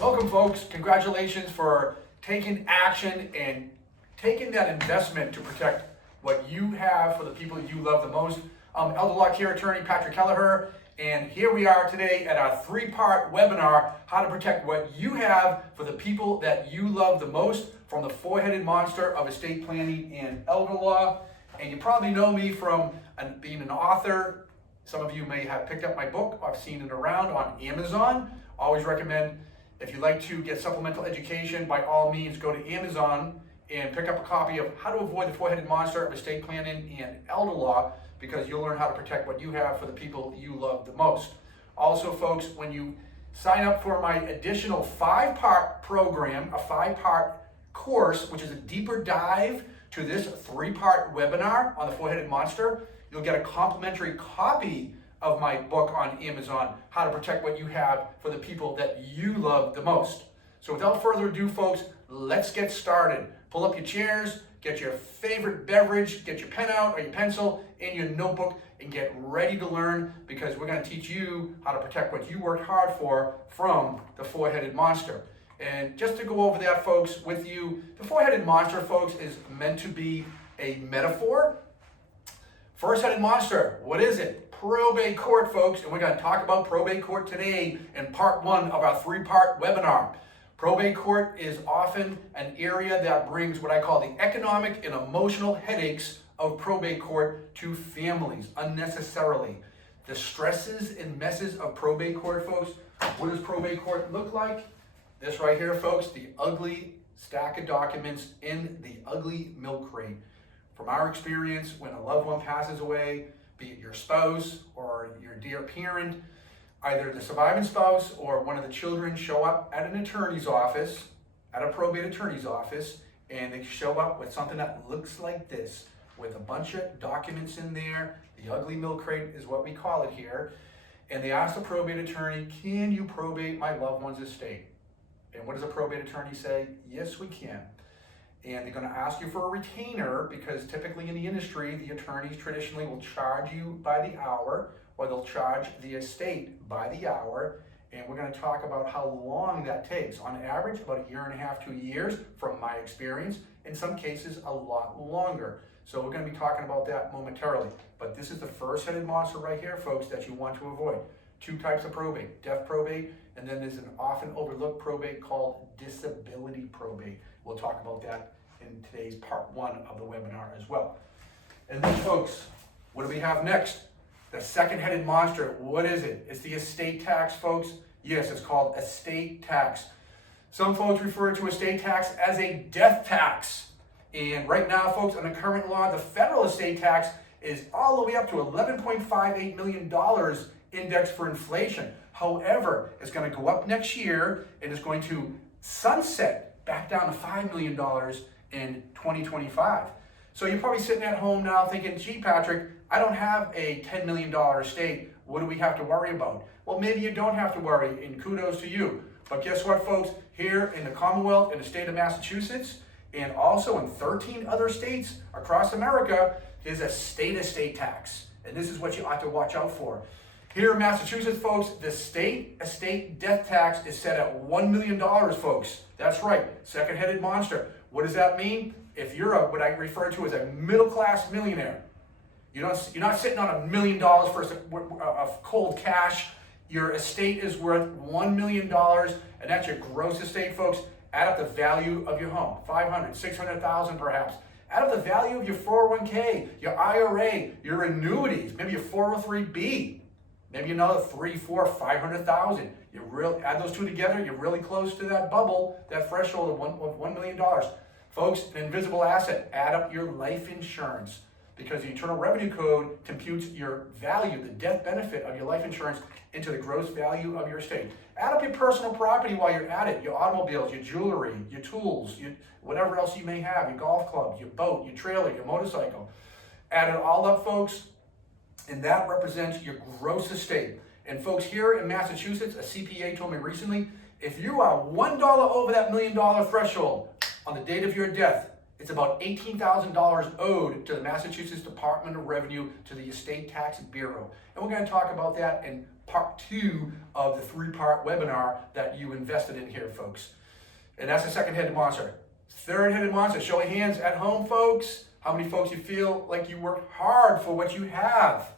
Welcome, folks. Congratulations for taking action and taking that investment to protect what you have for the people you love the most. I'm elder law care attorney Patrick Kelleher, and here we are today at our three-part webinar, how to protect what you have for the people that you love the most from the four-headed monster of estate planning and elder law. And you probably know me from being an author. Some of you may have picked up my book. I've seen it around on Amazon. Always recommend, if you'd like to get supplemental education, by all means, go to Amazon and pick up a copy of How to Avoid the Four-Headed Monster of Estate Planning and Elder Law, because you'll learn how to protect what you have for the people you love the most. Also, folks, when you sign up for my additional 5-part program, a 5-part course, which is a deeper dive to this 3-part webinar on the four-headed monster, you'll get a complimentary copy of my book on Amazon, How to Protect What You Have for the People That You Love the Most. So without further ado, folks, let's get started. Pull up your chairs, get your favorite beverage, get your pen out or your pencil and your notebook, and get ready to learn, because we're going to teach you how to protect what you worked hard for from the four-headed monster. And just to go over that, folks, with you, the four-headed monster, folks, is meant to be a metaphor. First-headed monster, what is it? Probate court, folks, and we're going to talk about probate court today in part 1 of our 3-part webinar. Probate court is often an area that brings what I call the economic and emotional headaches of probate court to families unnecessarily. The stresses and messes of probate court, folks. What does probate court look like? This right here, folks, the ugly stack of documents in the ugly milk crate. From our experience, when a loved one passes away, be it your spouse or your dear parent, either the surviving spouse or one of the children show up at an attorney's office, at a probate attorney's office, and they show up with something that looks like this, with a bunch of documents in there. The ugly milk crate is what we call it here. And they ask the probate attorney, can you probate my loved one's estate? And what does a probate attorney say? Yes, we can. And they're going to ask you for a retainer, because typically in the industry, the attorneys traditionally will charge you by the hour, or they'll charge the estate by the hour. And we're going to talk about how long that takes. On average, about 1.5 to 2 years from my experience. In some cases, a lot longer. So we're going to be talking about that momentarily. But this is the first-headed monster right here, folks, that you want to avoid. 2 types of probate: death probate, and then there's an often overlooked probate called disability probate. We'll talk about that in today's part 1 of the webinar as well. And then, folks, what do we have next? The second-headed monster. What is it? It's the estate tax, folks. Yes, it's called estate tax. Some folks refer to estate tax as a death tax. And right now, folks, under current law, the federal estate tax is all the way up to $11.58 million indexed for inflation. However, it's going to go up next year, and it's going to sunset back down to $5 million in 2025. So you're probably sitting at home now thinking, gee, Patrick, I don't have a $10 million estate. What do we have to worry about? Well, maybe you don't have to worry, and kudos to you. But guess what, folks? Here in the Commonwealth, in the state of Massachusetts, and also in 13 other states across America, there's a state estate tax. And this is what you ought to watch out for. Here in Massachusetts, folks, the state estate death tax is set at $1 million, folks. That's right, second-headed monster. What does that mean? If you're what I refer to as a middle-class millionaire, you're not sitting on $1 million for of cold cash. Your estate is worth $1 million, and that's your gross estate, folks. Add up the value of your home, $500,000, $600,000 perhaps. Add up the value of your 401k, your IRA, your annuities, maybe your 403b, maybe another $300,000, $400,000, $500,000. Add those two together, you're really close to that bubble, that threshold of $1 million. Folks, an invisible asset. Add up your life insurance, because the Internal Revenue Code computes your value, the death benefit of your life insurance, into the gross value of your estate. Add up your personal property while you're at it, your automobiles, your jewelry, your tools, whatever else you may have, your golf club, your boat, your trailer, your motorcycle. Add it all up, folks, and that represents your gross estate. And folks, here in Massachusetts, a CPA told me recently, if you are $1 over that $1 million threshold on the date of your death, It's about $18,000 owed to the Massachusetts Department of Revenue to the Estate Tax Bureau. And we're going to talk about that in part 2 of the 3-part webinar that you invested in here, folks. And that's the second-headed monster. Third-headed monster, show of hands at home, folks. How many folks you feel like you worked hard for what you have?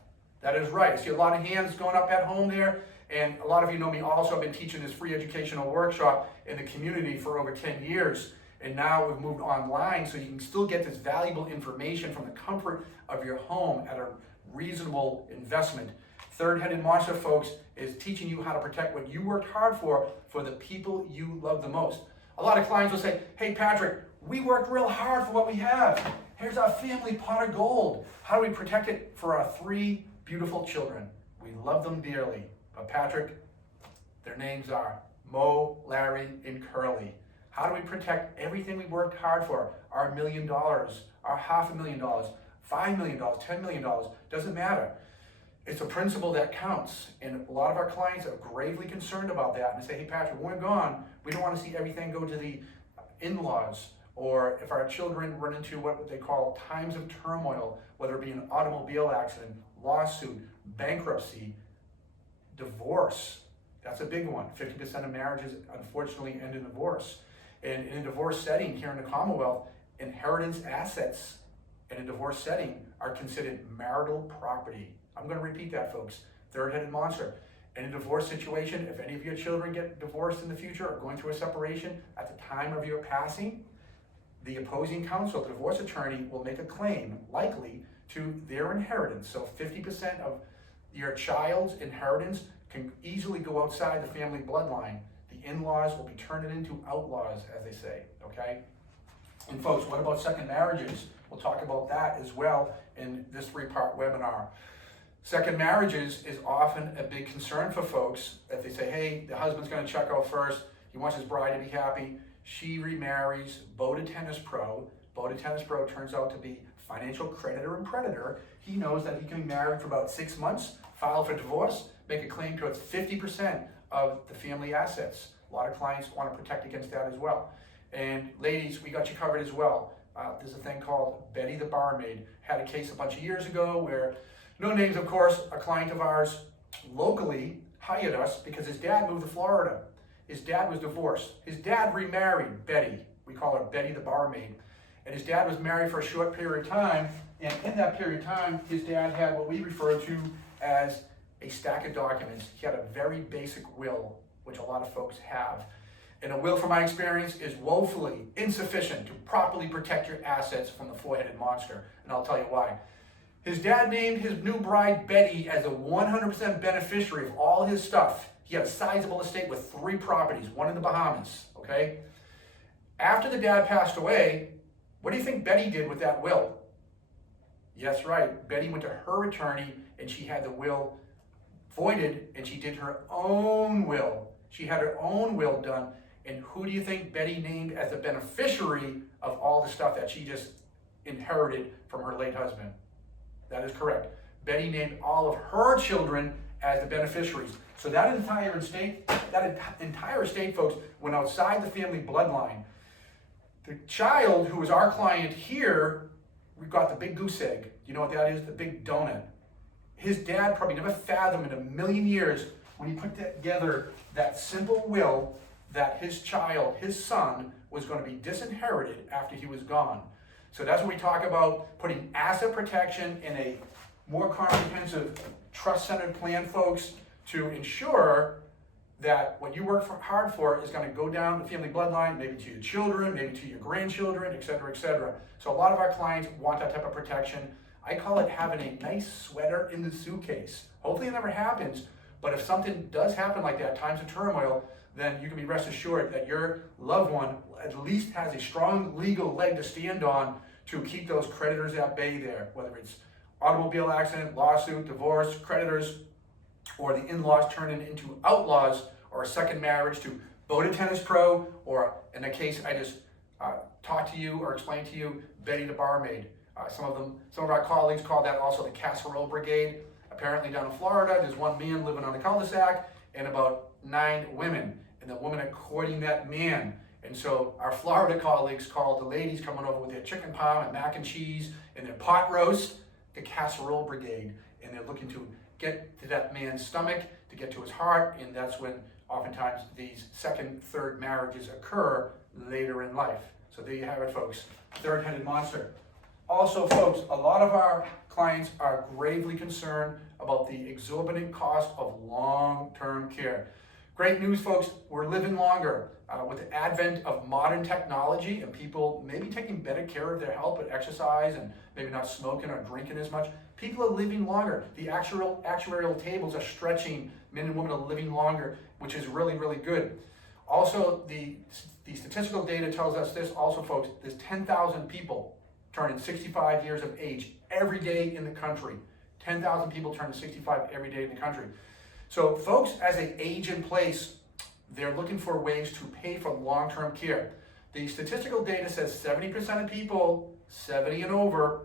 That is right. I see a lot of hands going up at home there. And a lot of you know me also. I've been teaching this free educational workshop in the community for over 10 years. And now we've moved online so you can still get this valuable information from the comfort of your home at a reasonable investment. Third-headed monster, folks, is teaching you how to protect what you worked hard for the people you love the most. A lot of clients will say, hey, Patrick, we worked real hard for what we have. Here's our family pot of gold. How do we protect it for our 3 beautiful children? We love them dearly. But Patrick, their names are Mo, Larry, and Curly. How do we protect everything we worked hard for? Our $1 million, our $500,000, $5 million, $10 million, doesn't matter. It's a principle that counts. And a lot of our clients are gravely concerned about that. And they say, hey, Patrick, when we're gone, we don't want to see everything go to the in-laws. Or if our children run into what they call times of turmoil, whether it be an automobile accident, lawsuit, bankruptcy, divorce. That's a big one. 50% of marriages, unfortunately, end in divorce. And in a divorce setting here in the Commonwealth, inheritance assets in a divorce setting are considered marital property. I'm going to repeat that, folks. Third-headed monster. In a divorce situation, if any of your children get divorced in the future or going through a separation at the time of your passing, the opposing counsel, the divorce attorney, will make a claim, likely, to their inheritance. So 50% of your child's inheritance can easily go outside the family bloodline. The in-laws will be turned into outlaws, as they say, okay? And folks, what about second marriages? We'll talk about that as well in this 3-part webinar. Second marriages is often a big concern for folks. If they say, hey, the husband's going to check out first, he wants his bride to be happy, she remarries Bo to Tennis Pro. Bo to Tennis Pro turns out to be financial creditor and predator. He knows that he can be married for about 6 months, file for divorce, make a claim towards 50% of the family assets. A lot of clients want to protect against that as well. And ladies, we got you covered as well. There's a thing called Betty the barmaid. Had a case a bunch of years ago where, no names of course, a client of ours locally hired us because his dad moved to Florida. His dad was divorced. His dad remarried Betty. We call her Betty the barmaid. And his dad was married for a short period of time. And in that period of time, his dad had what we refer to as a stack of documents. He had a very basic will, which a lot of folks have. And a will, from my experience, is woefully insufficient to properly protect your assets from the 4-headed monster. And I'll tell you why. His dad named his new bride Betty as a 100% beneficiary of all his stuff. He had a sizable estate with 3 properties, one in the Bahamas, okay? After the dad passed away, what do you think Betty did with that will? Yes, right. Betty went to her attorney and she had the will voided and she did her own will. She had her own will done. And who do you think Betty named as the beneficiary of all the stuff that she just inherited from her late husband? That is correct. Betty named all of her children as the beneficiaries. So that entire estate, folks, went outside the family bloodline. The child, who was our client here, we got the big goose egg. You know what that is? The big donut. His dad probably never fathomed in a million years when he put together that simple will that his child, his son, was going to be disinherited after he was gone. So that's when we talk about putting asset protection in a more comprehensive trust-centered plan, folks, to ensure that what you work hard for is going to go down the family bloodline, maybe to your children, maybe to your grandchildren, et cetera, et cetera. So a lot of our clients want that type of protection. I call it having a nice sweater in the suitcase. Hopefully it never happens, but if something does happen like that, times of turmoil, then you can be rest assured that your loved one at least has a strong legal leg to stand on to keep those creditors at bay there, whether it's automobile accident, lawsuit, divorce, creditors, or the in-laws turning into outlaws, or a second marriage to Bo to Tennis Pro, or in the case I just talked to you or explained to you, Betty the barmaid. Some of our colleagues call that also the casserole brigade. Apparently down in Florida, there's one man living on the cul-de-sac and about 9 women. And the women are courting that man. And so our Florida colleagues called the ladies coming over with their chicken parm and mac and cheese and their pot roast the casserole brigade. And they're looking to get to that man's stomach, to get to his heart, and that's when oftentimes these second, third marriages occur later in life. So there you have it, folks. Third-headed monster. Also, folks, a lot of our clients are gravely concerned about the exorbitant cost of long-term care. Great news, folks, we're living longer. With the advent of modern technology and people maybe taking better care of their health with exercise and maybe not smoking or drinking as much, people are living longer. The actuarial tables are stretching. Men and women are living longer, which is really, really good. Also, the statistical data tells us this also, folks, there's 10,000 people turning 65 years of age every day in the country. 10,000 people turning 65 every day in the country. So folks, as they age in place, they're looking for ways to pay for long-term care. The statistical data says 70% of people 70 and over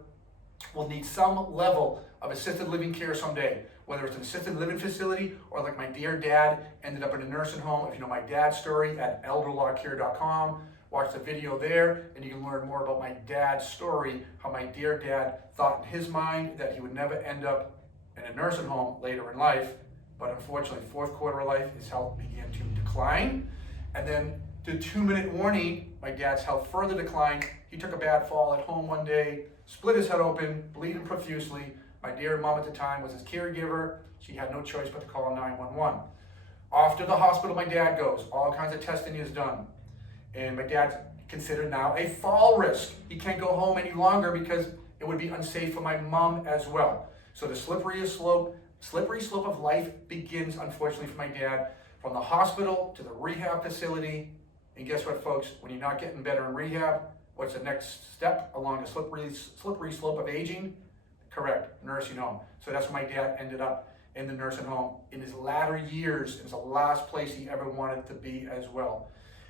will need some level of assisted living care someday, whether it's an assisted living facility or like my dear dad ended up in a nursing home. If you know my dad's story, at elderlawcare.com, watch the video there and you can learn more about my dad's story, how my dear dad thought in his mind that he would never end up in a nursing home later in life. But unfortunately, fourth quarter of life, his health began to decline. And then the 2-minute warning, my dad's health further declined. He took a bad fall at home one day, split his head open, bleeding profusely. My dear mom at the time was his caregiver. She had no choice but to call 911. Off to the hospital my dad goes. All kinds of testing is done. And my dad's considered now a fall risk. He can't go home any longer because it would be unsafe for my mom as well. So the slippery slope of life begins, unfortunately, for my dad, from the hospital to the rehab facility. And guess what, folks? When you're not getting better in rehab, what's the next step along the slippery slope of aging? Correct, nursing home. So that's where my dad ended up, in the nursing home in his latter years. It was the last place he ever wanted to be as well.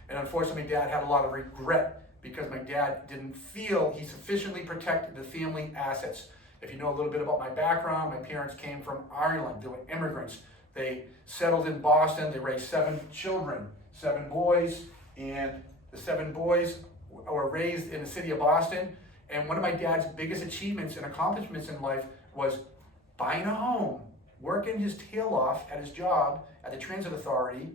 And unfortunately, my dad had a lot of regret because my dad didn't feel he sufficiently protected the family assets. If you know a little bit about my background, my parents came from Ireland. They were immigrants. They settled in Boston. They raised 7 children, 7 boys, and the 7 boys were raised in the city of Boston. And one of my dad's biggest achievements and accomplishments in life was buying a home, working his tail off at his job at the transit authority,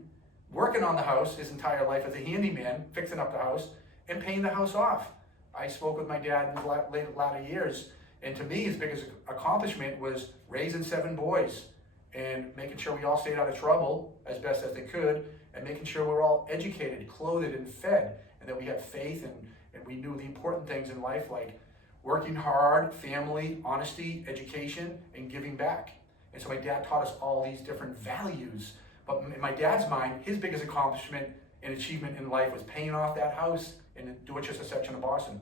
working on the house his entire life as a handyman, fixing up the house, and paying the house off. I spoke with my dad in his latter years, and to me, his biggest accomplishment was raising 7 boys and making sure we all stayed out of trouble as best as they could, and making sure we're all educated, clothed, and fed, and that we had faith and we knew the important things in life like working hard, family, honesty, education, and giving back. And so my dad taught us all these different values. But in my dad's mind, his biggest accomplishment and achievement in life was paying off that house in the Dorchester section of Boston.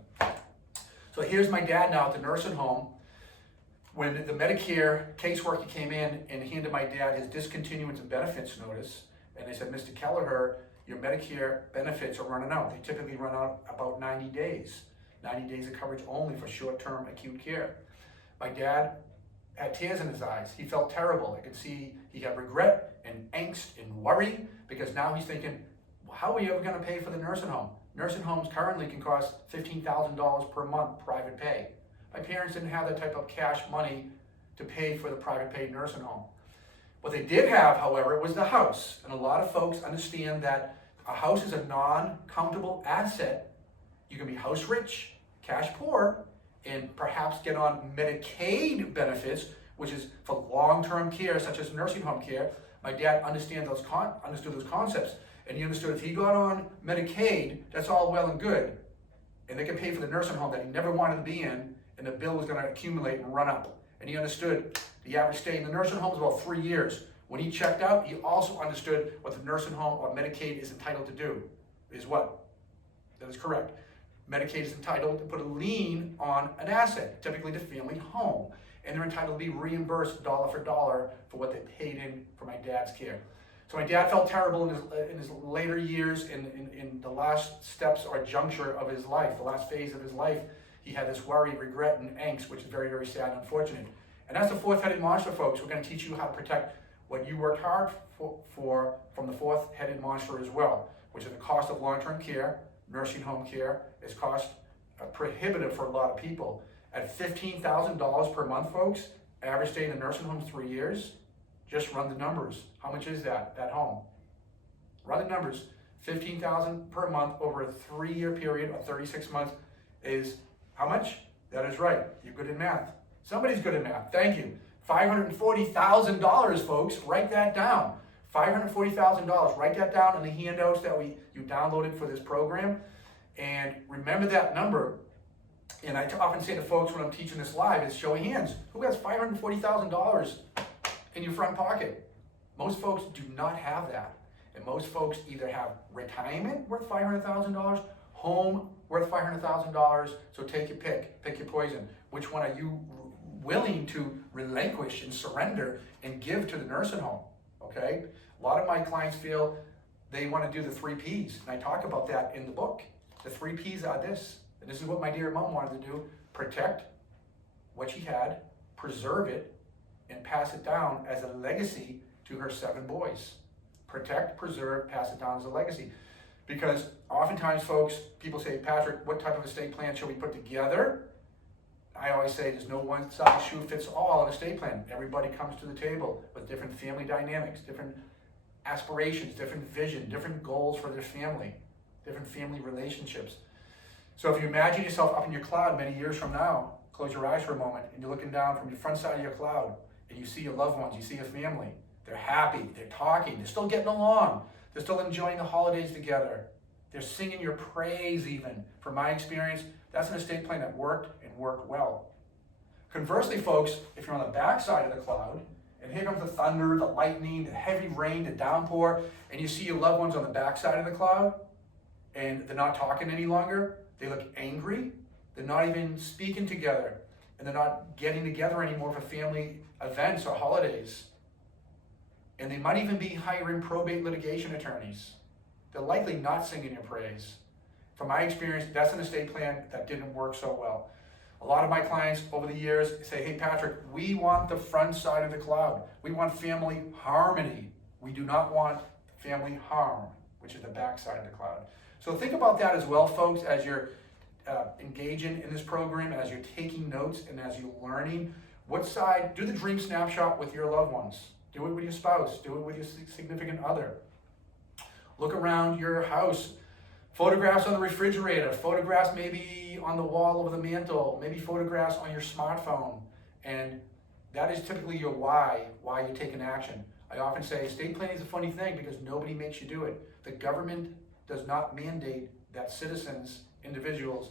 So here's my dad now at the nursing home. When the Medicare caseworker came in and handed my dad his discontinuance of benefits notice, and they said, Mr. Kelleher, your Medicare benefits are running out. They typically run out about 90 days. 90 days of coverage only for short-term acute care. My dad had tears in his eyes. He felt terrible. I could see he had regret and angst and worry because now he's thinking, well, how are we ever going to pay for the nursing home? Nursing homes currently can cost $15,000 per month private pay. My parents didn't have that type of cash money to pay for the private paid nursing home. What they did have, however, was the house. And a lot of folks understand that a house is a non-countable asset. You can be house rich, cash poor, and perhaps get on Medicaid benefits, which is for long-term care, such as nursing home care. My dad understood those concepts. And he understood if he got on Medicaid, that's all well and good. And they could pay for the nursing home that he never wanted to be in, and the bill was going to accumulate and run up. And he understood the average stay in the nursing home is about 3 years. When he checked out, he also understood what the nursing home or Medicaid is entitled to do. Is what? That is correct. Medicaid is entitled to put a lien on an asset, typically the family home. And they're entitled to be reimbursed dollar for dollar for what they paid in for my dad's care. So my dad felt terrible in his later years, in the last steps or juncture of his life, the last phase of his life. He had this worry, regret, and angst, which is very, very sad and unfortunate. And that's the fourth-headed monster, folks. We're going to teach you how to protect what you worked hard for from the fourth-headed monster as well. which is the cost of long-term care, nursing home care, is cost prohibitive for a lot of people. At $15,000 per month, folks, average stay in the nursing home 3 years, just run the numbers. How much is that at home? Run the numbers. $15,000 per month over a 3-year period of 36 months is how much? That is right. You're good in math. Somebody's good at math. Thank you. $540,000, folks. Write that down. $540,000. Write that down in the handouts that you downloaded for this program. And remember that number. And I often say to folks when I'm teaching this live is show of hands. Who has $540,000 in your front pocket? Most folks do not have that. And most folks either have retirement worth $500,000, home worth $500,000. So take your pick. Pick your poison. Which one are you willing to relinquish and surrender and give to the nursing home? Okay? A lot of my clients feel they want to do the 3 Ps. And I talk about that in the book. The 3 Ps are this. And this is what my dear mom wanted to do. Protect what she had, preserve it, and pass it down as a legacy to her 7 boys. Protect, preserve, pass it down as a legacy. Because oftentimes, folks, people say, Patrick, what type of estate plan should we put together? I always say there's no one size shoe fits all in estate plan. Everybody comes to the table with different family dynamics, different aspirations, different vision, different goals for their family, different family relationships. So if you imagine yourself up in your cloud many years from now, close your eyes for a moment, and you're looking down from your front side of your cloud, and you see your loved ones, you see your family. They're happy, they're talking, they're still getting along, they're still enjoying the holidays together. They're singing your praise even. From my experience, that's an estate plan that worked and worked well. Conversely, folks, if you're on the back side of the cloud, and here comes the thunder, the lightning, the heavy rain, the downpour, and you see your loved ones on the back side of the cloud, and they're not talking any longer, they look angry, they're not even speaking together, and they're not getting together anymore for family events or holidays. And they might even be hiring probate litigation attorneys. They're likely not singing your praise. From my experience, that's an estate plan that didn't work so well. A lot of my clients over the years say, hey Patrick, we want the front side of the cloud. We want family harmony. We do not want family harm, which is the back side of the cloud. So think about that as well, folks, as you're engaging in this program, as you're taking notes, and as you're learning. What side? Do the dream snapshot with your loved ones. Do it with your spouse. Do it with your significant other. Look around your house. Photographs on the refrigerator. Photographs maybe on the wall over the mantle. Maybe photographs on your smartphone. And that is typically your why you're taking action. I often say estate planning is a funny thing because nobody makes you do it. The government does not mandate that citizens, individuals,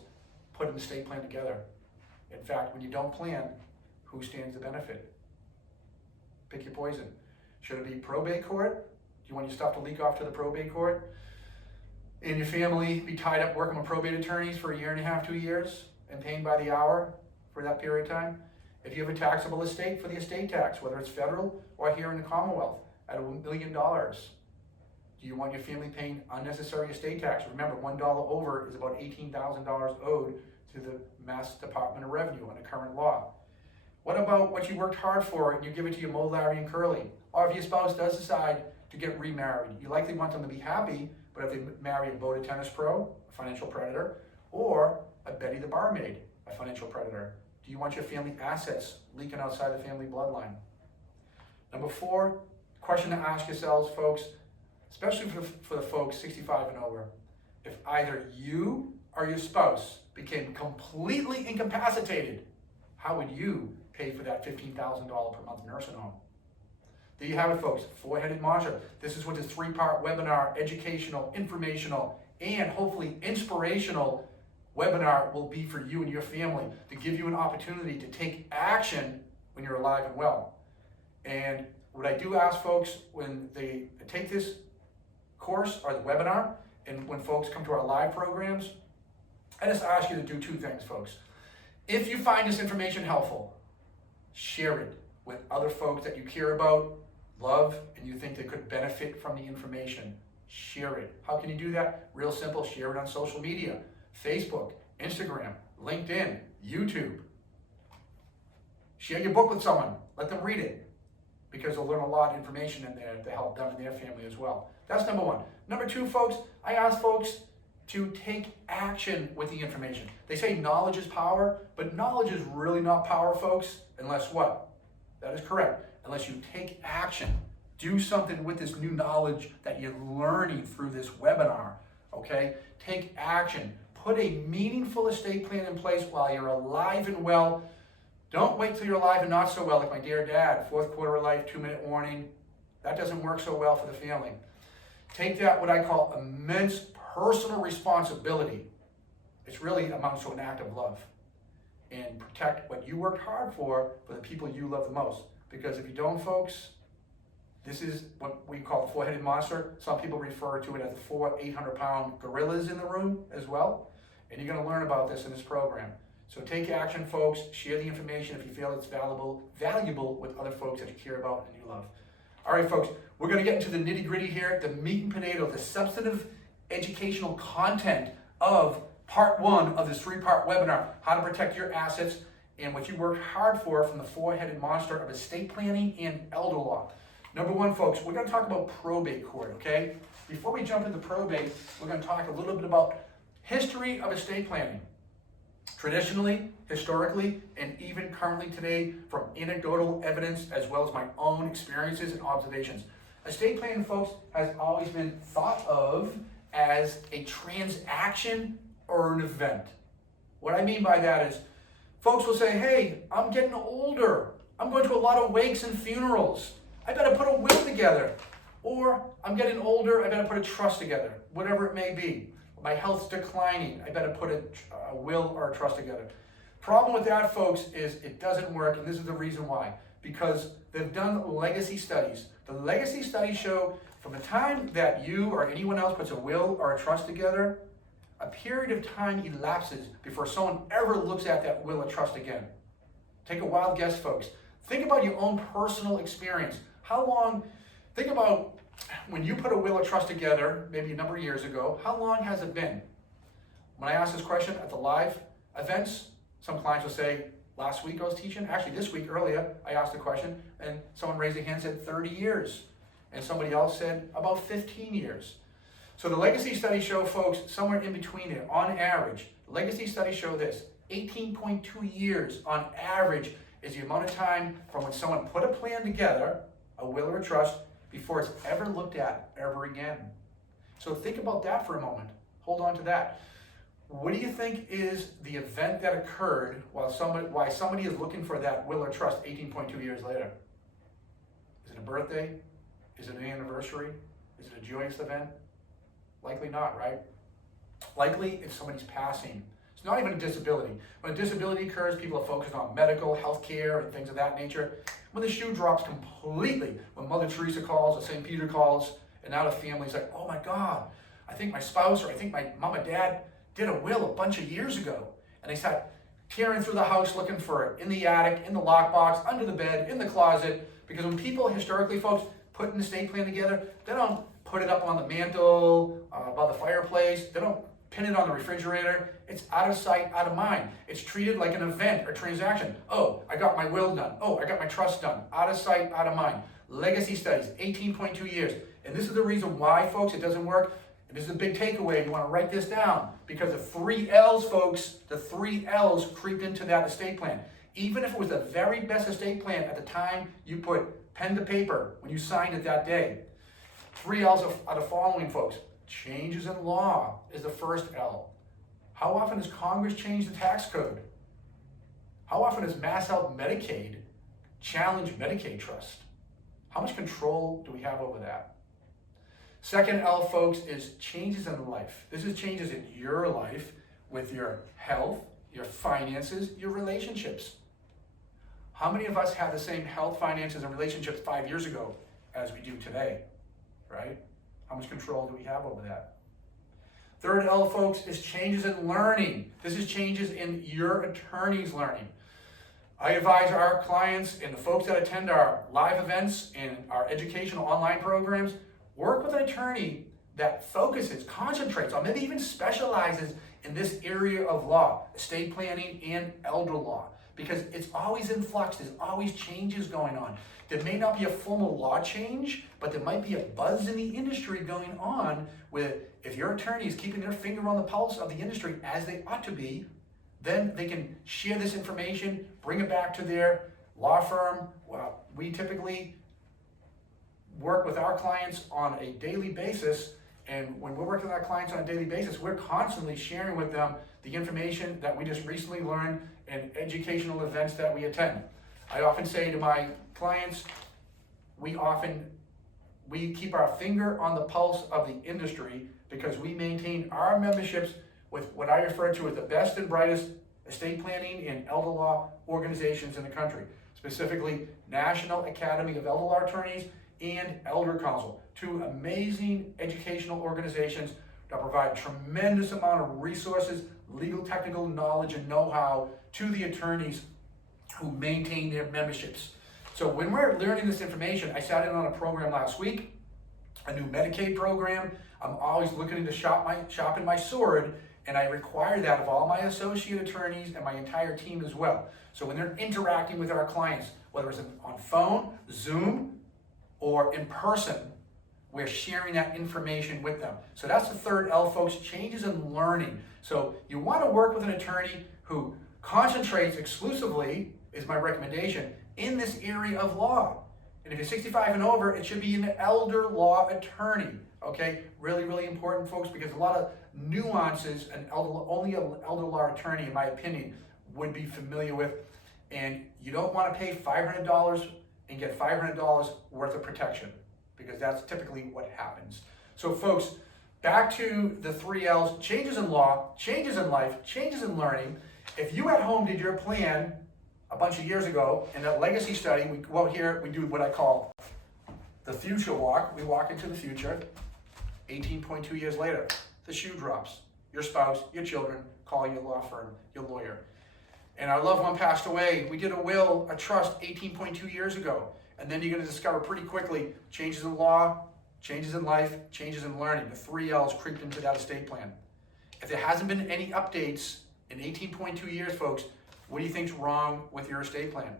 put an estate plan together. In fact, when you don't plan, who stands to benefit? Pick your poison. Should it be probate court? Do you want your stuff to leak off to the probate court? And your family be tied up working with probate attorneys for 1.5 years, 2 years, and paying by the hour for that period of time? If you have a taxable estate, for the estate tax, whether it's federal or here in the Commonwealth, at $1 million. Do you want your family paying unnecessary estate tax? Remember, $1 over is about $18,000 owed to the Mass Department of Revenue under current law. What about what you worked hard for and you give it to your Mo, Larry, and Curly? Or if your spouse does decide to get remarried, you likely want them to be happy, but if they marry a Boda tennis pro, a financial predator, or a Betty the barmaid, a financial predator, do you want your family assets leaking outside the family bloodline? Number 4, question to ask yourselves, folks, especially for the folks 65 and over. If either you or your spouse became completely incapacitated, how would you pay for that $15,000 per month nursing home? There you have it, folks. 4-headed mantra. This is what this 3-part webinar, educational, informational, and hopefully inspirational webinar will be for you and your family to give you an opportunity to take action when you're alive and well. And what I do ask folks when they take this course or the webinar, and when folks come to our live programs, I just ask you to do 2 things, folks. If you find this information helpful, share it with other folks that you care about, love, and you think they could benefit from the information. Share it. How can you do that? Real simple. Share it on social media. Facebook, Instagram, LinkedIn, YouTube. Share your book with someone. Let them read it. because they'll learn a lot of information in there to help them and their family as well. That's number one. Number two, folks, I ask folks to take action with the information. They say knowledge is power, but knowledge is really not power, folks, unless what? That is correct. Unless you take action. Do something with this new knowledge that you're learning through this webinar, okay? Take action. Put a meaningful estate plan in place while you're alive and well. Don't wait till you're alive and not so well, like my dear dad, 4th quarter of life, 2-minute warning. That doesn't work so well for the family. Take that, what I call immense personal responsibility. It's really amounts to an act of love. And protect what you worked hard for the people you love the most. Because if you don't, folks, this is what we call the four-headed monster. Some people refer to it as the 4 800-pound gorillas in the room as well. And you're going to learn about this in this program. So take action, folks. Share the information if you feel it's valuable with other folks that you care about and you love. All right, folks, we're going to get into the nitty-gritty here, the meat and potato, the substantive educational content of part 1 of this 3-part webinar, how to protect your assets and what you worked hard for from the four-headed monster of estate planning and elder law. Number 1, folks, we're going to talk about probate court, okay? Before we jump into probate, we're going to talk a little bit about history of estate planning. Traditionally, historically, and even currently today, from anecdotal evidence as well as my own experiences and observations. Estate planning, folks, has always been thought of as a transaction or an event. What I mean by that is, folks will say, hey, I'm getting older. I'm going to a lot of wakes and funerals. I better put a will together. Or, I'm getting older, I better put a trust together, whatever it may be. My health's declining, I better put a will or a trust together. Problem with that, folks, is it doesn't work, and this is the reason why. Because they've done legacy studies. The legacy studies show from the time that you or anyone else puts a will or a trust together, a period of time elapses before someone ever looks at that will or trust again. Take a wild guess, folks. Think about your own personal experience. How long, think about when you put a will or trust together, maybe a number of years ago, how long has it been? When I ask this question at the live events, some clients will say, last week I was teaching. Actually, this week earlier, I asked the question, and someone raised their hand and said 30 years. And somebody else said about 15 years. So the legacy studies show, folks, somewhere in between there, on average. Legacy studies show this, 18.2 years on average is the amount of time from when someone put a plan together, a will or a trust, before it's ever looked at ever again. So think about that for a moment. Hold on to that. What do you think is the event that occurred why somebody is looking for that will or trust 18.2 years later? Is it a birthday? Is it an anniversary? Is it a joyous event? Likely not, right? Likely it's somebody's passing. It's not even a disability. When a disability occurs, people are focused on medical, health care, and things of that nature. When the shoe drops completely, when Mother Teresa calls or St. Peter calls, and now the family's like, oh my God, I think my spouse or I think my mom and dad did a will a bunch of years ago. And they start tearing through the house looking for it, in the attic, in the lockbox, under the bed, in the closet. Because when people historically, folks, put an estate plan together, they don't put it up on the mantle, above the fireplace. They don't pin it on the refrigerator. It's out of sight, out of mind. It's treated like an event or transaction. Oh, I got my will done. Oh, I got my trust done. Out of sight, out of mind. Legacy studies, 18.2 years. And this is the reason why, folks, it doesn't work. And this is a big takeaway. You want to write this down. Because the 3 L's, folks, the 3 L's creeped into that estate plan. Even if it was the very best estate plan at the time you put pen to paper when you signed it that day. 3 L's are the following, folks. Changes in law is the first L. How often does Congress change the tax code? How often does Mass Health Medicaid challenge Medicaid trust? How much control do we have over that? Second L, folks, is changes in life. This is changes in your life with your health, your finances, your relationships. How many of us had the same health, finances, and relationships 5 years ago as we do today, right? How much control do we have over that? Third L, folks, is changes in learning. This is changes in your attorney's learning. I advise our clients and the folks that attend our live events and our educational online programs, work with an attorney that focuses, concentrates on, maybe even specializes in this area of law, estate planning and elder law. because it's always in flux. There's always changes going on. There may not be a formal law change, but there might be a buzz in the industry going on where if your attorney is keeping their finger on the pulse of the industry as they ought to be, then they can share this information, bring it back to their law firm. Well, we typically work with our clients on a daily basis, and when we're working with our clients on a daily basis, we're constantly sharing with them the information that we just recently learned and educational events that we attend. I often say to my clients, we keep our finger on the pulse of the industry because we maintain our memberships with what I refer to as the best and brightest estate planning and elder law organizations in the country, specifically National Academy of Elder Law Attorneys and Elder Council, two amazing educational organizations that provide tremendous amount of resources, legal technical knowledge and know-how to the attorneys who maintain their memberships. So when we're learning this information, I sat in on a program last week, a new Medicaid program. I'm always looking to sharpen my sword, and I require that of all my associate attorneys and my entire team as well. So when they're interacting with our clients, whether it's on phone, Zoom, or in person, we're sharing that information with them. So that's the third L, folks, changes in learning. So you want to work with an attorney who concentrates exclusively, is my recommendation, in this area of law. And if you're 65 and over, it should be an elder law attorney, okay? Really, really important, folks, because a lot of nuances only an elder law attorney, in my opinion, would be familiar with. And you don't want to pay $500 and get $500 worth of protection, because that's typically what happens. So folks, back to the 3 L's, changes in law, changes in life, changes in learning. If you at home did your plan a bunch of years ago in that legacy study, we go out here, we do what I call the future walk. We walk into the future. 18.2 years later, the shoe drops. Your spouse, your children, call your law firm, your lawyer. And our loved one passed away. We did a will, a trust 18.2 years ago. And then you're going to discover pretty quickly changes in law, changes in life, changes in learning. The 3 L's creeped into that estate plan. If there hasn't been any updates in 18.2 years, folks, what do you think's wrong with your estate plan?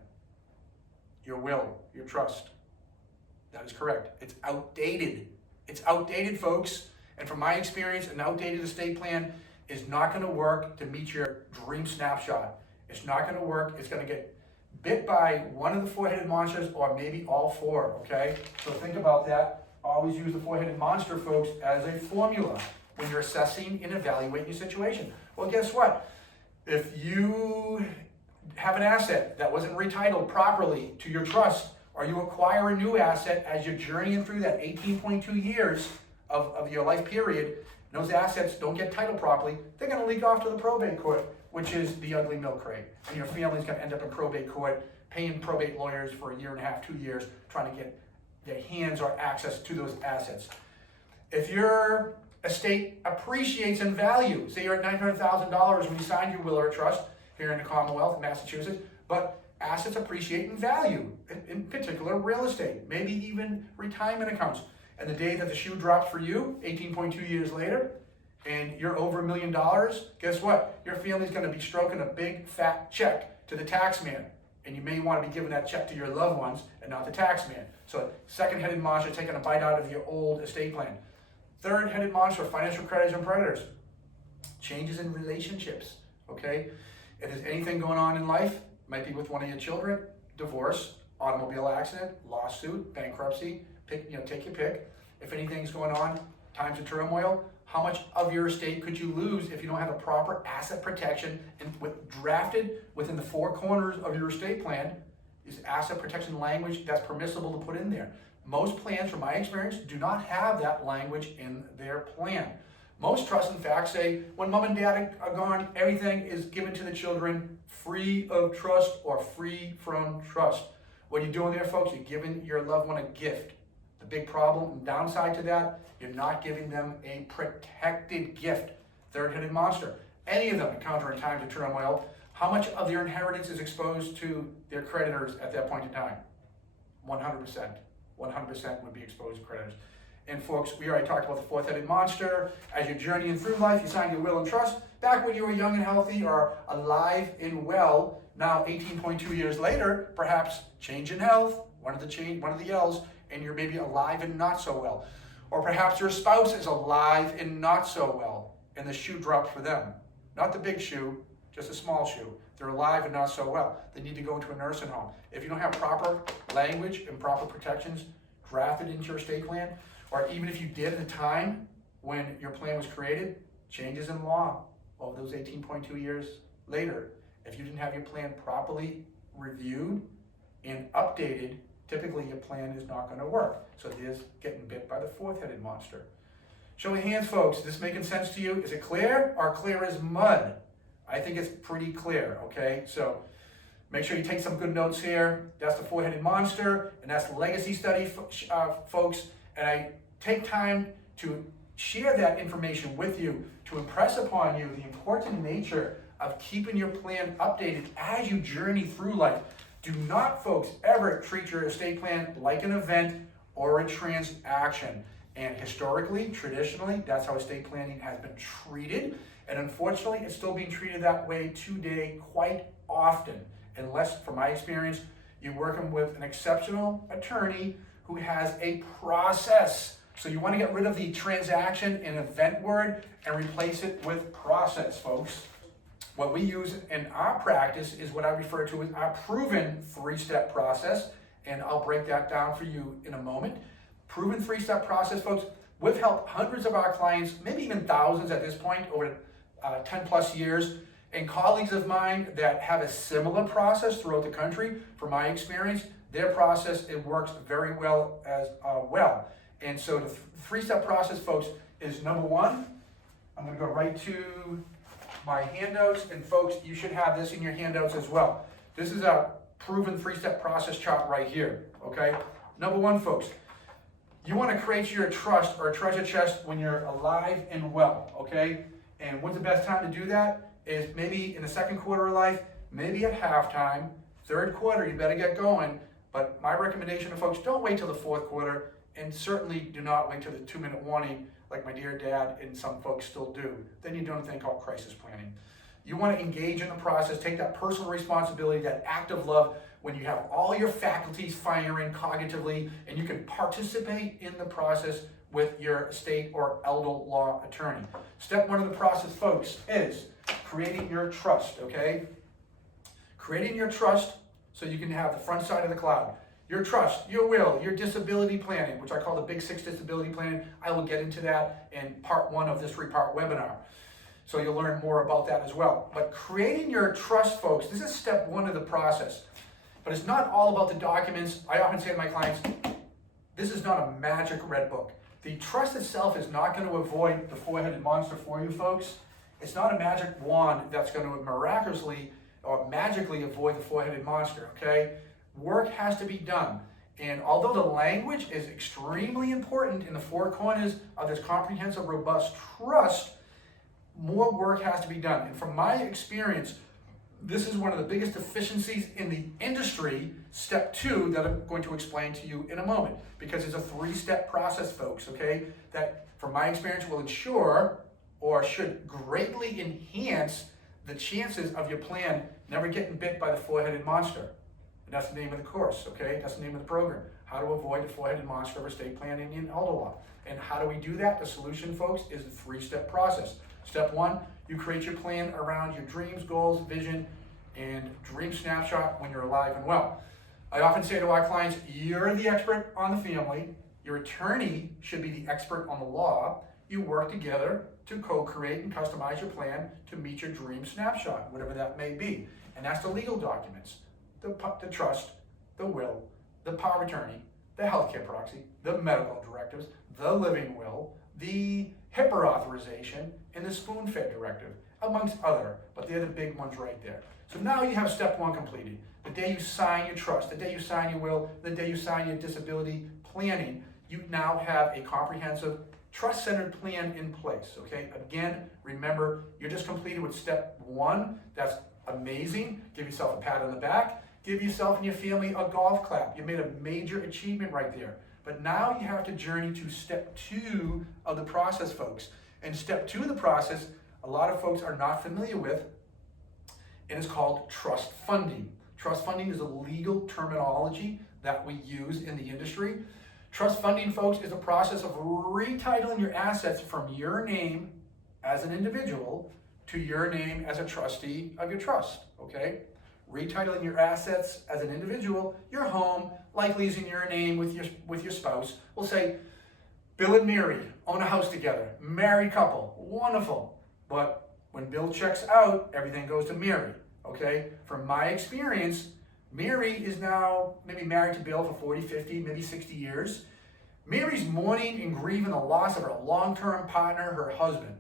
Your will, your trust. That is correct. It's outdated. It's outdated, folks. And from my experience, an outdated estate plan is not going to work to meet your dream snapshot. It's not going to work. It's going to get bit by one of the 4-headed monsters or maybe all 4, okay? So think about that. Always use the 4-headed monster, folks, as a formula when you're assessing and evaluating your situation. Well, guess what? If you have an asset that wasn't retitled properly to your trust, or you acquire a new asset as you're journeying through that 18.2 years of your life period, and those assets don't get titled properly, they're going to leak off to the probate court, which is the ugly milk crate. And your family's going to end up in probate court, paying probate lawyers for 1.5 years, 2 years, trying to get their hands or access to those assets. If your estate appreciates in value, say you're at $900,000 when you signed your will or trust here in the Commonwealth of Massachusetts, but assets appreciate in value, in particular real estate, maybe even retirement accounts. And the day that the shoe drops for you, 18.2 years later, and you're over $1 million, guess what? Your family's going to be stroking a big fat check to the tax man. And you may want to be giving that check to your loved ones and not the tax man. So second-headed monster taking a bite out of your old estate plan. Third-headed monster, financial creditors and predators. Changes in relationships, okay? If there's anything going on in life, might be with one of your children, divorce, automobile accident, lawsuit, bankruptcy, take your pick. If anything's going on, times of turmoil, how much of your estate could you lose if you don't have a proper asset protection and drafted within the 4 corners of your estate plan is asset protection language that's permissible to put in there. Most plans, from my experience, do not have that language in their plan. Most trusts, in fact, say when mom and dad are gone, everything is given to the children free of trust or free from trust. What are you doing there, folks? You're giving your loved one a gift. The big problem and downside to that, you're not giving them a protected gift. Third-headed monster. Any of them encountering times of turmoil, how much of their inheritance is exposed to their creditors at that point in time? 100%. 100% would be exposed to creditors. And folks, we already talked about the 4th-headed monster. As you're journeying through life, you sign your will and trust. Back when you were young and healthy or alive and well, Now, 18.2 years later, perhaps change in health, one of the L's, and you're maybe alive and not so well. Or perhaps your spouse is alive and not so well, and the shoe dropped for them. Not the big shoe, just a small shoe. They're alive and not so well. They need to go into a nursing home. If you don't have proper language and proper protections drafted into your estate plan, or even if you did at the time when your plan was created, changes in law over those 18.2 years later. If you didn't have your plan properly reviewed and updated, typically your plan is not going to work. So there's getting bit by the fourth-headed monster. Show of hands, folks. Is this making sense to you? Is it clear or clear as mud? I think it's pretty clear, okay? So make sure you take some good notes here. That's the four-headed monster, and that's the legacy study, folks. And I take time to share that information with you to impress upon you the important nature of keeping your plan updated as you journey through life. Do not, folks, ever treat your estate plan like an event or a transaction. And historically, traditionally, that's how estate planning has been treated. And unfortunately, it's still being treated that way today quite often. Unless, from my experience, you're working with an exceptional attorney who has a process. So you want to get rid of the transaction and event word and replace it with process, folks. What we use in our practice is what I refer to as our proven three-step process, and I'll break that down for you in a moment. Proven three-step process, folks. We've helped hundreds of our clients, maybe even thousands at this point, over 10 plus years, and colleagues of mine that have a similar process throughout the country. From my experience, their process, it works very well as well. And so the three-step process, folks, is number one. I'm going to go right to my handouts, and folks, you should have this in your handouts as well. This is a proven three-step process chart right here, okay? Number one, folks, you want to create your trust or treasure chest when you're alive and well, okay? And when's the best time to do that? Is maybe in the second quarter of life, maybe at halftime. Third quarter, you better get going. But my recommendation to folks, don't wait till the fourth quarter, and certainly do not wait till the 2-minute warning like my dear dad and some folks still do. Then you don't think called crisis planning. You want to engage in the process, take that personal responsibility, that act of love, when you have all your faculties firing cognitively, and you can participate in the process with your estate or elder law attorney. Step one of the process, folks, is creating your trust, okay? Creating your trust so you can have the front side of the cloud. Your trust, your will, your disability planning, which I call the Big Six disability planning. I will get into that in part one of this 3-part webinar. So you'll learn more about that as well. But creating your trust, folks, this is step one of the process. But it's not all about the documents. I often say to my clients, this is not a magic red book. The trust itself is not going to avoid the four-headed monster for you, folks. It's not a magic wand that's going to miraculously or magically avoid the four-headed monster, okay? Work has to be done. And although the language is extremely important in the four corners of this comprehensive, robust trust, more work has to be done. And from my experience, this is one of the biggest deficiencies in the industry, step two, that I'm going to explain to you in a moment, because it's a 3-step process, folks, okay, that from my experience will ensure or should greatly enhance the chances of your plan never getting bit by the four-headed monster. And that's the name of the course, okay? That's the name of the program. How to avoid the four-headed monster of estate planning in elder law. And how do we do that? The solution, folks, is a 3-step process. Step one, you create your plan around your dreams, goals, vision, and dream snapshot when you're alive and well. I often say to our clients, you're the expert on the family. Your attorney should be the expert on the law. You work together to co-create and customize your plan to meet your dream snapshot, whatever that may be. And that's the legal documents, the trust, the will, the power of attorney, the healthcare proxy, the medical directives, the living will, the HIPAA authorization, and the spoon-fed directive, amongst other, but they're the big ones right there. So now you have step one completed. The day you sign your trust, the day you sign your will, the day you sign your disability planning, you now have a comprehensive trust-centered plan in place, okay? Again, remember, you're just completed with step one. That's amazing. Give yourself a pat on the back. Give yourself and your family a golf clap. You made a major achievement right there. But now you have to journey to step two of the process, folks. And step two of the process, a lot of folks are not familiar with, and it's called trust funding. Trust funding is a legal terminology that we use in the industry. Trust funding, folks, is a process of retitling your assets from your name as an individual to your name as a trustee of your trust, okay? Retitling your assets as an individual, your home likely is in your name with your spouse. We'll say, Bill and Mary own a house together, married couple, wonderful. But when Bill checks out, everything goes to Mary, okay? From my experience, Mary is now maybe married to Bill for 40, 50, maybe 60 years. Mary's mourning and grieving the loss of her long-term partner, her husband.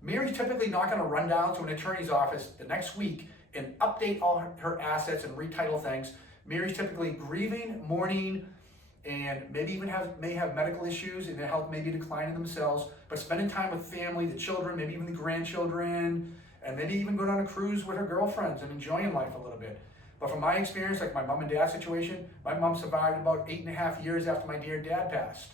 Mary's typically not going to run down to an attorney's office the next week and update all her assets and retitle things. Mary's typically grieving, mourning, and maybe even may have medical issues and their health may be declining themselves, but spending time with family, the children, maybe even the grandchildren, and maybe even going on a cruise with her girlfriends and enjoying life a little bit. But from my experience, like my mom and dad situation, my mom survived about 8.5 years after my dear dad passed.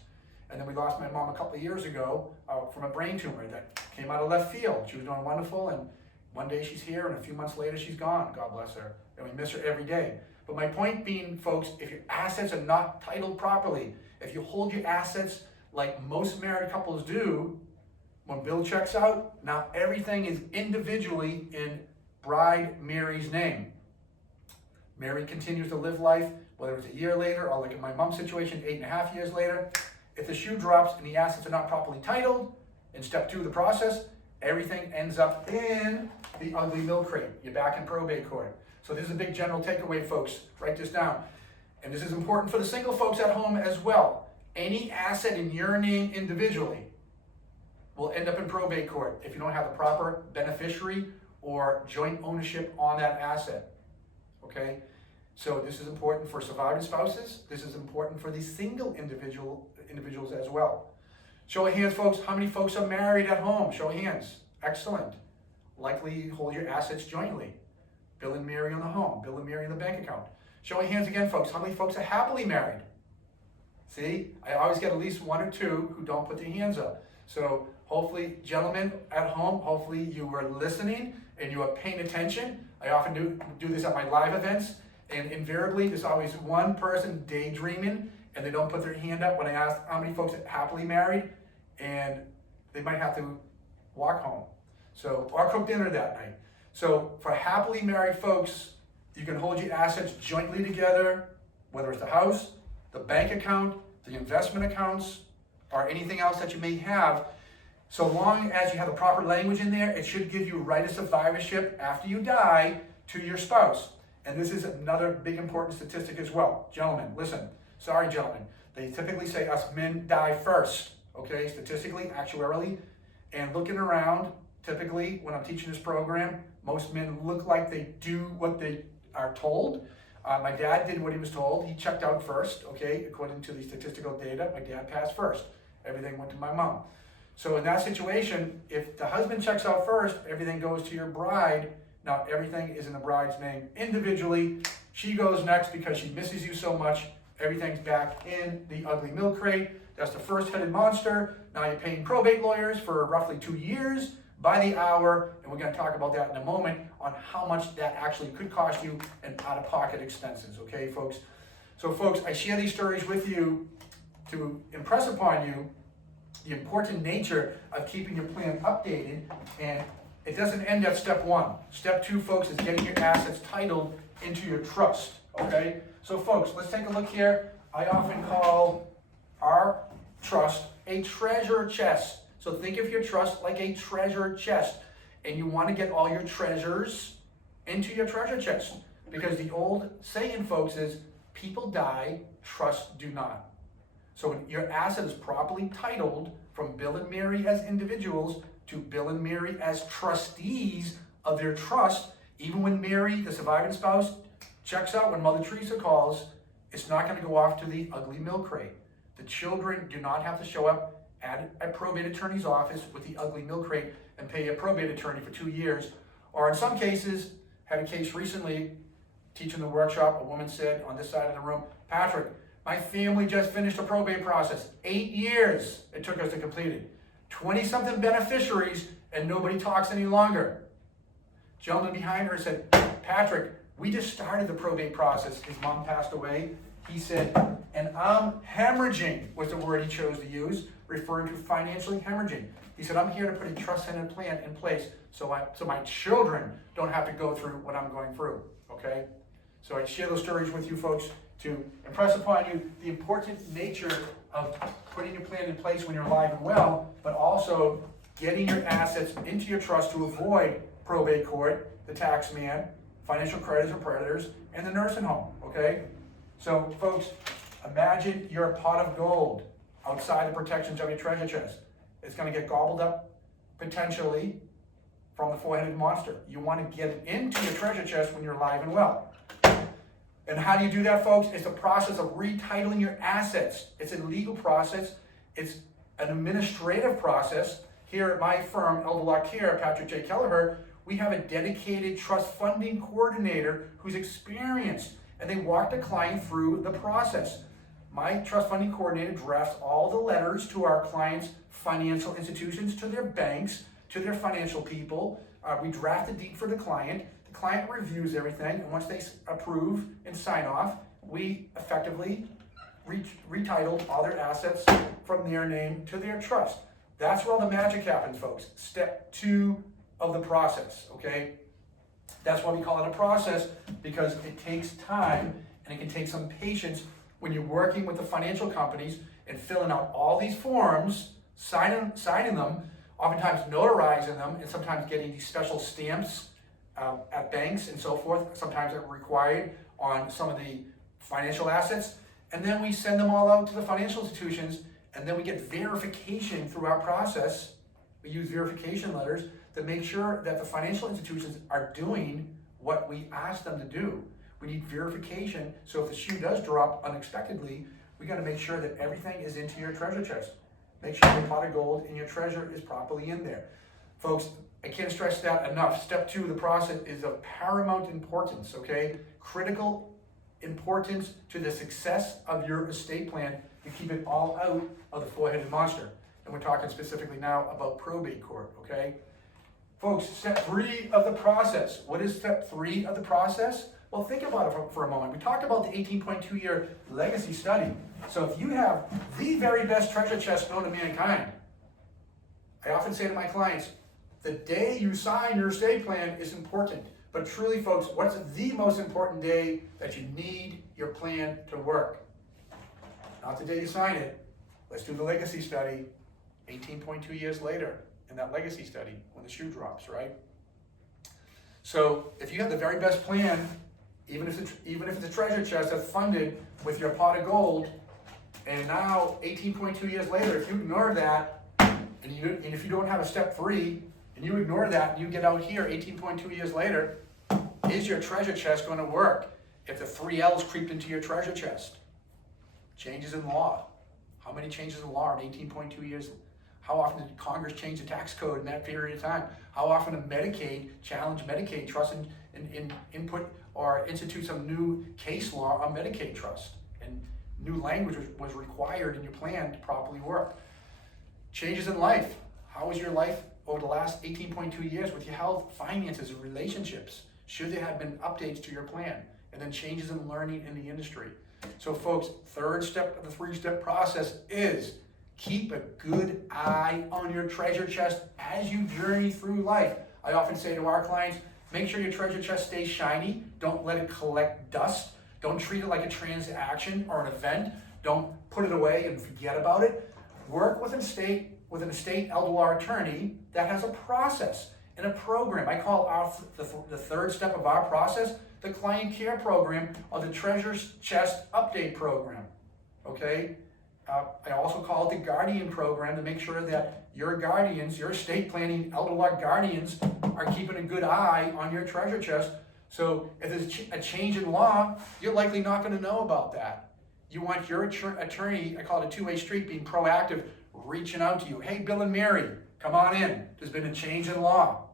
And then we lost my mom a couple of years ago from a brain tumor that came out of left field. She was doing wonderful, and one day she's here, and a few months later she's gone, God bless her. And we miss her every day. But my point being, folks, if your assets are not titled properly, if you hold your assets like most married couples do, when Bill checks out, now everything is individually in bride Mary's name. Mary continues to live life, whether it's a year later or like in my mom's situation, 8.5 years later. If the shoe drops and the assets are not properly titled, in step 2 of the process, everything ends up in the ugly milk crate. You're back in probate court. So this is a big general takeaway, folks. Write this down. And this is important for the single folks at home as well. Any asset in your name individually will end up in probate court if you don't have the proper beneficiary or joint ownership on that asset. Okay? So this is important for surviving spouses. This is important for the single individuals as well. Show of hands, folks. How many folks are married at home? Show of hands. Excellent. Likely hold your assets jointly. Bill and Mary on the home. Bill and Mary in the bank account. Show of hands again, folks. How many folks are happily married? See, I always get at least 1 or 2 who don't put their hands up. So hopefully, gentlemen at home, hopefully you were listening and you are paying attention. I often do this at my live events, and invariably there's always one person daydreaming and they don't put their hand up when I ask how many folks are happily married, and they might have to walk home. So, or cook dinner that night. So for happily married folks, you can hold your assets jointly together, whether it's the house, the bank account, the investment accounts, or anything else that you may have. So long as you have the proper language in there, it should give you right of survivorship after you die to your spouse. And this is another big important statistic as well. Gentlemen, listen. Sorry, gentlemen. They typically say us men die first, okay, statistically, actuarially. And looking around, typically, when I'm teaching this program, most men look like they do what they are told. My dad did what he was told. He checked out first, okay, according to the statistical data. My dad passed first. Everything went to my mom. So in that situation, if the husband checks out first, everything goes to your bride. Now everything is in the bride's name individually. She goes next because she misses you so much. Everything's back in the ugly milk crate. That's the first-headed monster. Now you're paying probate lawyers for roughly 2 years by the hour, and we're going to talk about that in a moment on how much that actually could cost you in out-of-pocket expenses, okay, folks? So, folks, I share these stories with you to impress upon you the important nature of keeping your plan updated, and it doesn't end at step 1. Step 2, folks, is getting your assets titled into your trust, okay? So, folks, let's take a look here. I often call our trust a treasure chest. So think of your trust like a treasure chest, and you want to get all your treasures into your treasure chest, because the old saying, folks, is people die, trusts do not. So when your asset is properly titled from Bill and Mary as individuals to Bill and Mary as trustees of their trust, even when Mary, the surviving spouse, checks out, when Mother Teresa calls, it's not going to go off to the ugly milk crate. The children do not have to show up at a probate attorney's office with the ugly milk crate and pay a probate attorney for 2 years. Or in some cases, had a case recently, teaching the workshop, a woman said on this side of the room, Patrick, my family just finished a probate process. 8 years it took us to complete it. 20-something beneficiaries, and nobody talks any longer. Gentleman behind her said, Patrick, we just started the probate process. His mom passed away. He said, and I'm hemorrhaging was the word he chose to use, referring to financially hemorrhaging. He said, I'm here to put a trust-centered plan in place so my children don't have to go through what I'm going through, okay? So I share those stories with you folks to impress upon you the important nature of putting your plan in place when you're alive and well, but also getting your assets into your trust to avoid probate court, the tax man, financial creditors or predators, and the nursing home, okay? So folks, imagine you're a pot of gold outside the protections of your treasure chest. It's going to get gobbled up potentially from the four-headed monster. You want to get it into your treasure chest when you're alive and well. And how do you do that, folks? It's a process of retitling your assets. It's a legal process. It's an administrative process. Here at my firm, Elder Law Care, Patrick J. Kelleher, we have a dedicated trust funding coordinator who's experienced, and they walk the client through the process. My trust funding coordinator drafts all the letters to our clients' financial institutions, to their banks, to their financial people. We draft the deed for the client. The client reviews everything, and once they approve and sign off, we effectively retitle all their assets from their name to their trust. That's where all the magic happens, folks. Step 2 of the process, okay? That's why we call it a process, because it takes time and it can take some patience when you're working with the financial companies and filling out all these forms, signing them, oftentimes notarizing them, and sometimes getting these special stamps at banks and so forth. Sometimes they're required on some of the financial assets. And then we send them all out to the financial institutions, and then we get verification through our process. We use verification letters to make sure that the financial institutions are doing what we ask them to do. We need verification, so if the shoe does drop unexpectedly, we got to make sure that everything is into your treasure chest. Make sure your pot of gold and your treasure is properly in there. Folks, I can't stress that enough. Step 2 of the process is of paramount importance, okay? Critical importance to the success of your estate plan to keep it all out of the four-headed monster. And we're talking specifically now about probate court, okay? Folks, step 3 of the process. What is step 3 of the process? Well, think about it for a moment. We talked about the 18.2-year legacy study. So if you have the very best treasure chest known to mankind, I often say to my clients, the day you sign your estate plan is important. But truly, folks, what's the most important day that you need your plan to work? Not the day you sign it. Let's do the legacy study 18.2 years later in that legacy study when the shoe drops, right? So if you have the very best plan, even if it's a treasure chest that's funded with your pot of gold, and now 18.2 years later, if you ignore that, and if you don't have a step 3, and you ignore that, and you get out here 18.2 years later, is your treasure chest going to work if the 3 L's creeped into your treasure chest? Changes in law. How many changes in law in 18.2 years? How often did Congress change the tax code in that period of time? How often did Medicaid challenge Medicaid trust and input or institute some new case law on Medicaid trust? And new language was required in your plan to properly work. Changes in life. How was your life over the last 18.2 years with your health, finances, and relationships? Should there have been updates to your plan? And then changes in learning in the industry. So folks, 3rd step of the 3-step process is keep a good eye on your treasure chest as you journey through life. I often say to our clients, make sure your treasure chest stays shiny. Don't let it collect dust. Don't treat it like a transaction or an event. Don't put it away and forget about it. Work with an estate elder law attorney that has a process and a program. I call the 3rd step of our process the client care program or the treasure chest update program, okay? I also call it the guardian program to make sure that your guardians, your estate planning elder law guardians are keeping a good eye on your treasure chest. So if there's a change in law, you're likely not going to know about that. You want your attorney, I call it a 2-way street, being proactive, reaching out to you. Hey, Bill and Mary, come on in. There's been a change in law.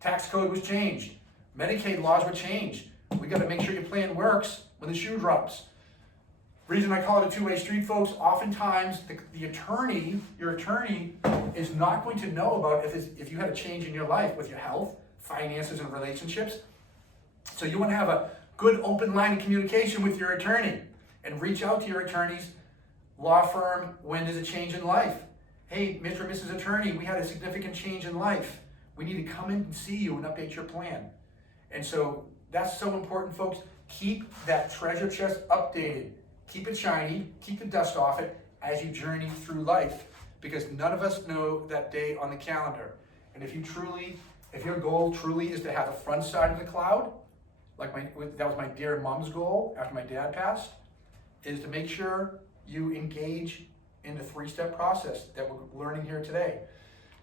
Tax code was changed. Medicaid laws were changed. We got to make sure your plan works when the shoe drops. Reason I call it a 2-way street, folks, oftentimes your attorney is not going to know about if you had a change in your life with your health, finances, and relationships. So you want to have a good open line of communication with your attorney and reach out to your attorney's law firm when there's a change in life. Hey, Mr. and Mrs. Attorney, we had a significant change in life. We need to come in and see you and update your plan. And so that's so important, folks. Keep that treasure chest updated. Keep it shiny, keep the dust off it as you journey through life, because none of us know that day on the calendar. And if your goal truly is to have the front side of the cloud, that was my dear mom's goal after my dad passed, is to make sure you engage in the 3-step process that we're learning here today.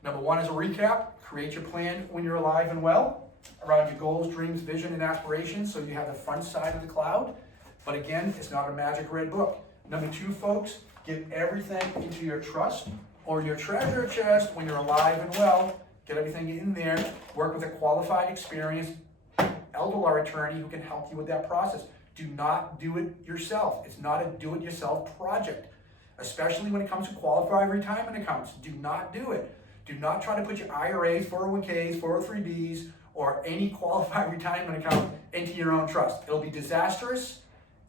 Number 1 is a recap. Create your plan when you're alive and well around your goals, dreams, vision, and aspirations, so you have the front side of the cloud. But again, it's not a magic red book. Number 2, folks, get everything into your trust or your treasure chest when you're alive and well. Get everything in there. Work with a qualified, experienced elder law attorney who can help you with that process. Do not do it yourself. It's not a do-it-yourself project, especially when it comes to qualified retirement accounts. Do not do it. Do not try to put your IRAs, 401ks, 403bs, or any qualified retirement account into your own trust. It'll be disastrous.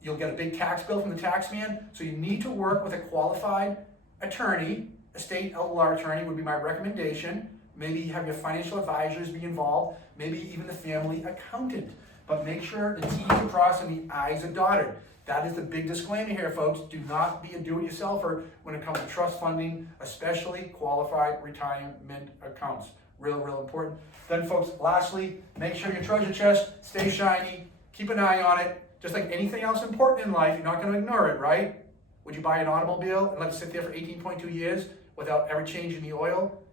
You'll get a big tax bill from the tax man. So you need to work with a qualified attorney. A state elder law attorney would be my recommendation. Maybe have your financial advisors be involved. Maybe even the family accountant. But make sure the T's are crossed and the I's are dotted. That is the big disclaimer here, folks. Do not be a do-it-yourselfer when it comes to trust funding, especially qualified retirement accounts. Real important. Then, folks, lastly, make sure your treasure chest stays shiny. Keep an eye on it. Just like anything else important in life, you're not going to ignore it, right? Would you buy an automobile and let it sit there for 18.2 years without ever changing the oil?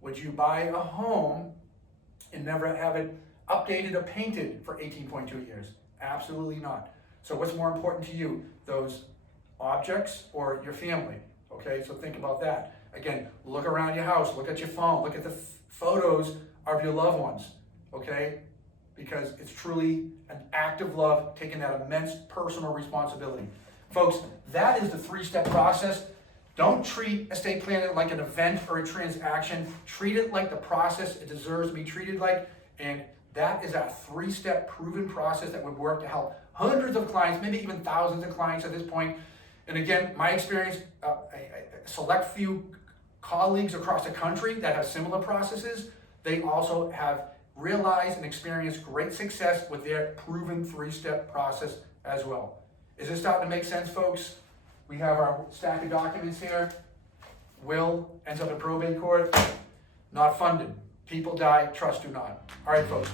Would you buy a home and never have it updated or painted for 18.2 years? Absolutely not. So what's more important to you, those objects or your family? Okay, so think about that. Again, look around your house, look at your phone, look at the photos of your loved ones, okay? Because it's truly an act of love, taking that immense personal responsibility. Folks, that is the 3-step process. Don't treat estate planning like an event or a transaction. Treat it like the process it deserves to be treated like, and that is a 3-step proven process that would work to help hundreds of clients, maybe even thousands of clients at this point. And again, my experience, a select few colleagues across the country that have similar processes, they also have realized and experienced great success with their proven 3-step process as well. Is this starting to make sense, folks? We have our stack of documents here. Will ends up in probate court, not funded. People die, trust do not. All right, folks.